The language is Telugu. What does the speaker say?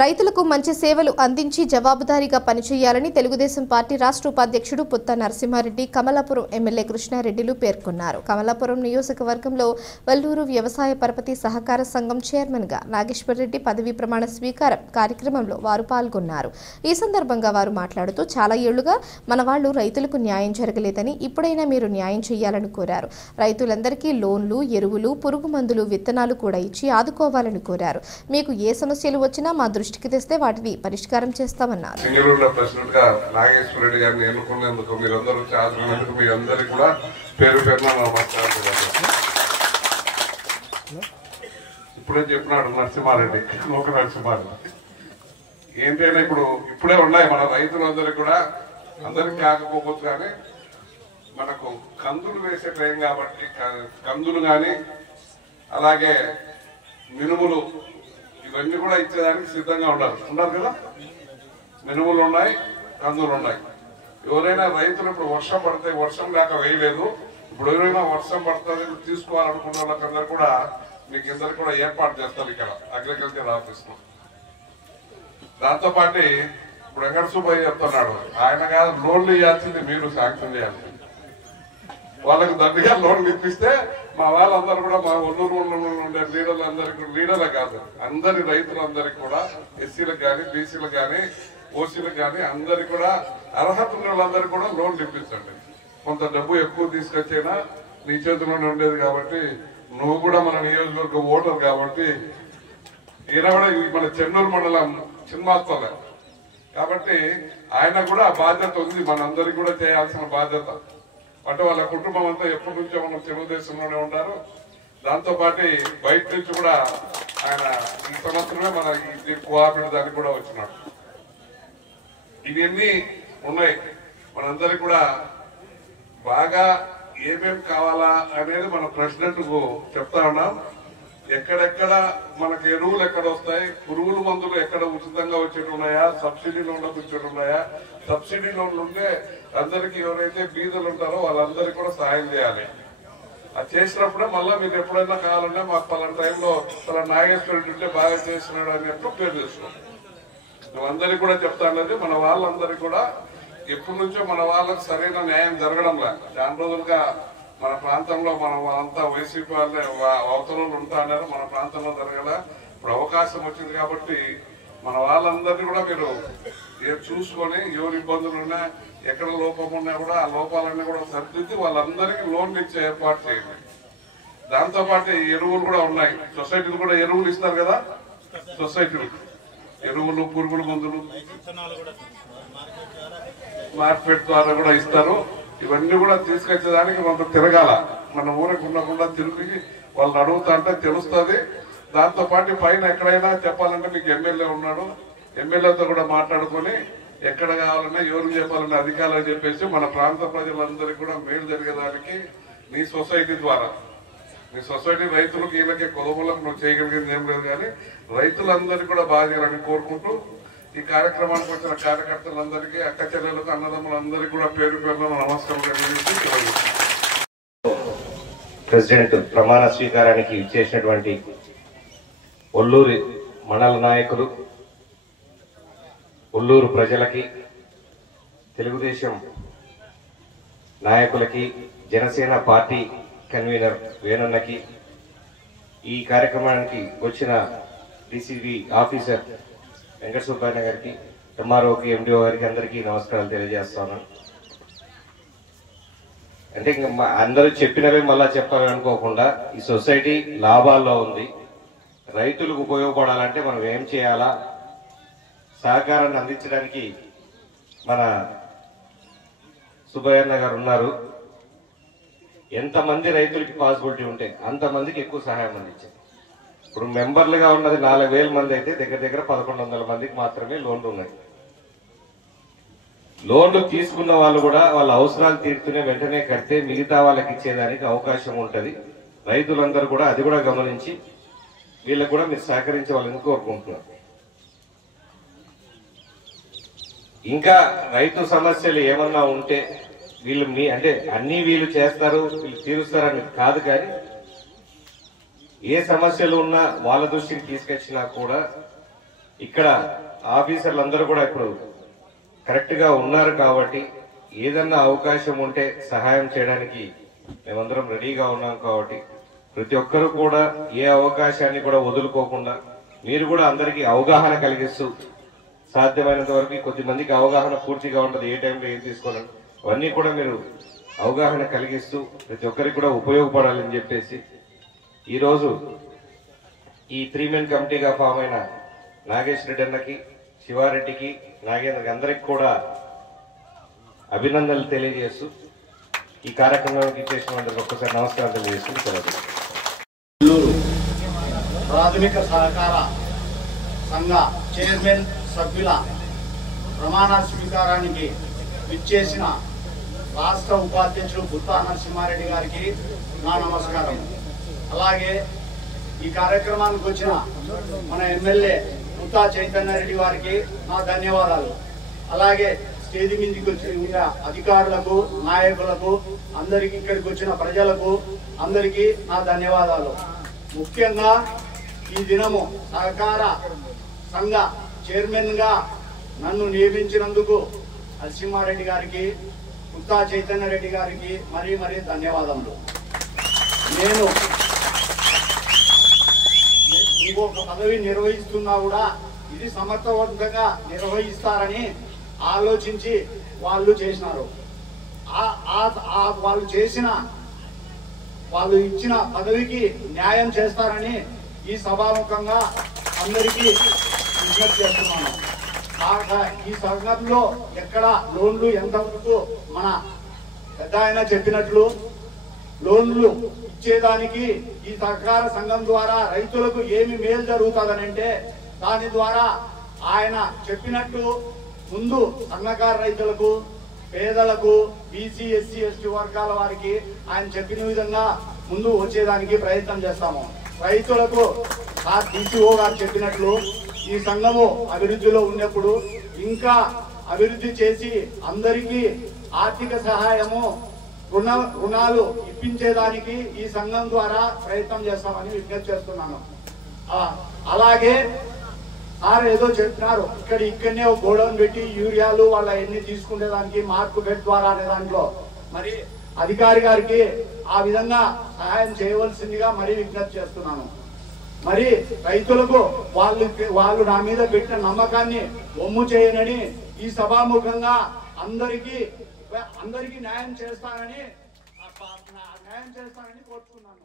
రైతులకు మంచి సేవలు అందించి జవాబుదారీగా పనిచేయాలని తెలుగుదేశం పార్టీ రాష్ట్ర ఉపాధ్యక్షుడు పుత్త నరసింహారెడ్డి కమలాపురం ఎమ్మెల్యే కృష్ణారెడ్డిలు పేర్కొన్నారు. కమలాపురం నియోజకవర్గంలో వల్లూరు వ్యవసాయ పరపతి సహకార సంఘం చైర్మన్ గా నాగేశ్వరరెడ్డి పదవీ ప్రమాణ స్వీకారం కార్యక్రమంలో వారు పాల్గొన్నారు. ఈ సందర్భంగా వారు మాట్లాడుతూ చాలా ఏళ్లుగా మన వాళ్లు రైతులకు న్యాయం జరగలేదని ఇప్పుడైనా మీరు న్యాయం చేయాలని కోరారు. రైతులందరికీ లోన్లు, ఎరువులు, పురుగు మందులు, విత్తనాలు కూడా ఇచ్చి ఆదుకోవాలని కోరారు. మీకు ఏ సమస్యలు వచ్చినా మా దృష్టికి తెస్తే వాటిని పరిష్కారం చేస్తామన్నారు. సింగళూరులో ప్రెసిడెంట్ గా నాగేశ్వరరెడ్డి గారిని ఎన్నుకున్నందుకు మీరందరూ చాదుకున్నందుకు మీ అందరికీ కూడా పేరు పేరున నమస్కారం. ఇప్పుడే చెప్పినాడు నరసింహారెడ్డి, లోక నరసింహారెడ్డి. ఏంటైనా ఇప్పుడే ఉన్నాయి మన రైతులందరికీ కూడా, అందరికి కాకపోవచ్చు కానీ మనకు కందులు వేసే టైం కాబట్టి కందులు కానీ అలాగే మినుములు ఇవన్నీ కూడా ఇచ్చేదానికి సిద్ధంగా ఉన్నారు కదా. మినుములు ఉన్నాయి, కందులు ఉన్నాయి. ఎవరైనా రైతులు ఇప్పుడు వర్షం పడితే వర్షం కాక వేయలేదు, ఇప్పుడు ఎవరైనా వర్షం పడుతుంది తీసుకోవాలనుకున్న వాళ్ళకందరూ కూడా మీకు ఇద్దరు కూడా ఏర్పాటు చేస్తారు ఇక్కడ అగ్రికల్చర్ ఆఫీస్ లో. దాంతో పాటు ఇప్పుడు వెంకట సుబ్బయ్య చెప్తున్నాడు, ఆయన కాదు లోన్లు ఇవ్వాల్సింది మీరు శాంక్షన్ చేయాలి. వాళ్ళకి దండిగా లోన్లు ఇప్పిస్తే మా వాళ్ళందరూ కూడా మా ఒల్లూరు ఉండే లీడర్లందరికీ, లీడర్లే కాదు అందరి రైతులందరికీ కూడా, ఎస్సీలకు కానీ బీసీలకు కానీ ఓసీలకు కానీ అందరికి కూడా అర్హత ఉన్న వాళ్ళందరికీ కూడా లోన్లు ఇప్పించండి. కొంత డబ్బు ఎక్కువ తీసుకొచ్చైనా నీ చేతిలోనే ఉండేది కాబట్టి, నువ్వు కూడా మన నియోజకవర్గ ఓటర్ కాబట్టి, ఈయన కూడా మన చెన్నూరు మండలం చిన్మాస్తలే కాబట్టి ఆయన కూడా ఆ బాధ్యత ఉంది, మనందరికీ కూడా చేయాల్సిన బాధ్యత. అంటే వాళ్ళ కుటుంబం అంతా ఎప్పటి నుంచో మనం తెలుగుదేశంలోనే ఉన్నారు. దాంతో పాటు బయట నుంచి కూడా ఆయన ఈ సంవత్సరమే మన ఈ కోఆపరేటివ్ దానికి కూడా వచ్చినాడు. ఇవన్నీ ఉన్నాయి. మనందరికి కూడా బాగా ఏమేమి కావాలా అనేది మన ప్రెసిడెంట్ కు చెప్తా ఉన్నాం. ఎక్కడెక్కడ మనకు ఎరువులు ఎక్కడ వస్తాయి, పురుగుల మందులు ఎక్కడ ఉచితంగా వచ్చేటి ఉన్నాయా, సబ్సిడీ లోన్లు వచ్చేటి ఉన్నాయా, సబ్సిడీ లోన్లు ఉంటే అందరికి ఎవరైతే బీదలు ఉంటారో వాళ్ళందరికీ కూడా సాయం చేయాలి. అది చేసినప్పుడే మళ్ళీ మీరు ఎప్పుడైనా కావాలన్నా మాకు పలానా టైంలో పలానా నాగేశ్వరుడు ఉంటే బాగా చేసినాడు అన్నట్టు పేరు చేస్తున్నాం. నువ్వందరికీ కూడా చెప్తానది మన వాళ్ళందరికీ కూడా ఎప్పటి నుంచో మన వాళ్ళకి సరైన న్యాయం జరగడంలా. చాలా రోజులుగా మన ప్రాంతంలో మనం అంతా వైసీపీ వాళ్ళే అవతలలో ఉంటా అన్నారు, మన ప్రాంతంలో జరగల. ఇప్పుడు అవకాశం వచ్చింది కాబట్టి మన వాళ్ళందరినీ కూడా మీరు చూసుకొని ఎవరి ఇబ్బందులు ఉన్నా, ఎక్కడ లోపం ఉన్నా కూడా ఆ లోపాలన్నీ కూడా సరిదిద్ది వాళ్ళందరికీ లోన్లు ఇచ్చే ఏర్పాటు చేయండి. దాంతో పాటు ఎరువులు కూడా ఉన్నాయి. సొసైటీలు కూడా ఎరువులు ఇస్తారు కదా, సొసైటీలు ఎరువులు, పురుగుల మందులు మార్కెట్ ద్వారా కూడా ఇస్తారు. ఇవన్నీ కూడా తీసుకొచ్చేదానికి మనం తిరగాల. మన ఊరికి ఉండకుండా తిరిగి వాళ్ళని అడుగుతా అంటే తెలుస్తుంది. దాంతో పాటు పైన ఎక్కడైనా చెప్పాలంటే మీకు ఎమ్మెల్యే ఉన్నాడు, ఎమ్మెల్యేతో కూడా మాట్లాడుకొని ఎక్కడ కావాలన్నా ఎవరికి చెప్పాలన్నా అధికారులు చెప్పేసి మన ప్రాంత ప్రజలందరికీ కూడా మేలు జరిగేదానికి నీ సొసైటీ ద్వారా, నీ సొసైటీ రైతులకు వీళ్ళకి కొలబలకు నువ్వు చేయగలిగింది ఏం లేదు కానీ రైతులందరికీ కూడా బాగా చేయాలని కోరుకుంటూ ఈ కార్యక్రమానికి వచ్చిన కార్యకర్తలందరికీ, అక్క చెల్లెలకు, అన్నదమ్ములందరికీ కూడా పేరు పేరున నమస్కారం. ప్రెసిడెంట్ ప్రమాణ స్వీకారానికి ఇచ్చేసినటువంటి ఒల్లూరు మండల నాయకులు, ఒల్లూరు ప్రజలకి, తెలుగుదేశం నాయకులకి, జనసేన పార్టీ కన్వీనర్ వేణన్నకి, ఈ కార్యక్రమానికి వచ్చిన డిసిబి ఆఫీసర్ వెంకట సుబ్బయ్య గారికి, ఎంఆర్ఓకి, ఎండిఓ గారికి అందరికీ నమస్కారాలు తెలియజేస్తాను. అంటే ఇంకా అందరూ చెప్పినవే మళ్ళా చెప్పాలనుకోకుండా ఈ సొసైటీ లాభాల్లో ఉంది. రైతులకు ఉపయోగపడాలంటే మనం ఏం చేయాలా, సహకారాన్ని అందించడానికి మన సుబ్బయ్య గారు ఉన్నారు. ఎంతమంది రైతులకి పాసిబిలిటీ ఉంటే అంతమందికి ఎక్కువ సహాయం అందించారు. ఇప్పుడు మెంబర్లుగా ఉన్నది 4000 మంది అయితే దగ్గర దగ్గర 1100 మందికి మాత్రమే లోన్లు ఉన్నాయి. లోన్లు తీసుకున్న వాళ్ళు కూడా వాళ్ళ అవసరాలు తీరుతూనే వెంటనే కడితే మిగతా వాళ్ళకి ఇచ్చేదానికి అవకాశం ఉంటుంది. రైతులందరూ కూడా అది కూడా గమనించి వీళ్ళకు కూడా మీరు సహకరించవాలని కోరుకుంటున్నారు. ఇంకా రైతు సమస్యలు ఏమన్నా ఉంటే వీళ్ళు అంటే అన్ని వీళ్ళు చేస్తారు, వీళ్ళు తీరుస్తారని కాదు, కానీ ఏ సమస్యలు ఉన్నా వాళ్ళ దృష్టికి తీసుకొచ్చినా కూడా ఇక్కడ ఆఫీసర్లందరూ కూడా ఇప్పుడు కరెక్ట్ గా ఉన్నారు కాబట్టి ఏదన్నా అవకాశం ఉంటే సహాయం చేయడానికి మేమందరం రెడీగా ఉన్నాం కాబట్టి ప్రతి ఒక్కరూ కూడా ఏ అవకాశాన్ని కూడా వదులుకోకుండా మీరు కూడా అందరికీ అవగాహన కలిగిస్తూ సాధ్యమైనంత వరకు కొద్దిమందికి అవగాహన పూర్తిగా ఉంటుంది ఏ టైంలో ఏం తీసుకోవాలని అవన్నీ కూడా మీరు అవగాహన కలిగిస్తూ ప్రతి ఒక్కరికి కూడా ఉపయోగపడాలని చెప్పేసి ఈరోజు ఈ 3 మెన్ కమిటీగా ఫామ్ అయిన నాగేష్ రెడ్డి అన్నకి, శివారెడ్డికి, నాగేంద్రకి అందరికి కూడా అభినందనలు తెలియజేస్తూ ఈ కార్యక్రమానికి ఇచ్చేసిన వాళ్ళకి ఒక్కసారి నమస్కారం తెలియజేస్తూ ప్రాథమిక సహకార సంఘ చైర్మన్ సభ్యుల ప్రమాణ స్వీకారానికి విచ్చేసిన రాష్ట్ర ఉపాధ్యక్షుడు పుత్తా నరసింహారెడ్డి గారికి నా నమస్కారం. అలాగే ఈ కార్యక్రమానికి వచ్చిన మన ఎమ్మెల్యే పుత్తా చైతన్యరెడ్డి గారికి నా ధన్యవాదాలు. అలాగే స్టేజ్ మీదకి వచ్చిన అధికారులకు, నాయకులకు, అందరికి ఇక్కడికి వచ్చిన ప్రజలకు అందరికీ నా ధన్యవాదాలు. ముఖ్యంగా ఈ దినము సహకార సంఘ చైర్మన్ గా నన్ను నియమించినందుకు నరసింహారెడ్డి గారికి, పుత్తా చైతన్యరెడ్డి గారికి మరీ మరీ ధన్యవాదములు. నేను ఇంకొక పదవి నిర్వహిస్తున్నా కూడా ఇది సమర్థవంతంగా నిర్వహిస్తారని ఆలోచించి వాళ్ళు చేసినారు. వాళ్ళు ఇచ్చిన పదవికి న్యాయం చేస్తారని ఈ సభాముఖంగా అందరికీ విజ్ఞప్తి చేస్తున్నాను. ఈ సంఘంలో ఎక్కడ లోన్లు ఎంతవరకు మన పెద్ద ఆయన చెప్పినట్లు లోన్లు ఇచ్చేదానికి ఈ సహకార సంఘం ద్వారా రైతులకు ఏమి మేలు జరుగుతుందనంటే దాని ద్వారా ఆయన చెప్పినట్టు ముందు సన్నకారు రైతులకు, పేదలకు, బీసీ, ఎస్సీ, ఎస్టీ వర్గాల వారికి ఆయన చెప్పిన విధంగా ముందు వచ్చేదానికి ప్రయత్నం చేస్తాము. రైతులకు DCO గారు చెప్పినట్లు ఈ సంఘము అభివృద్ధిలో ఉన్నప్పుడు ఇంకా అభివృద్ధి చేసి అందరికీ ఆర్థిక సహాయము, రుణాలు ఇప్పించేదానికి ఈ సంఘం ద్వారా ప్రయత్నం చేస్తామని విజ్ఞప్తి చేస్తున్నాను. అలాగే సార్ ఏదో చెప్తున్నారు, ఇక్కడనే ఒక గోడౌన్ పెట్టి యూరియాలు వాళ్ళ ఎన్ని తీసుకునేదానికి మార్కు బెడ్ ద్వారా అనే దాంట్లో మరి అధికారి గారికి ఆ విధంగా సహాయం చేయవలసిందిగా మరీ విజ్ఞప్తి చేస్తున్నాను. మరి రైతులకు వాళ్ళు నా మీద పెట్టిన నమ్మకాన్ని ఒమ్ము చేయనని ఈ సభాముఖంగా అందరికీ న్యాయం చేస్తానని కోరుతున్నాను.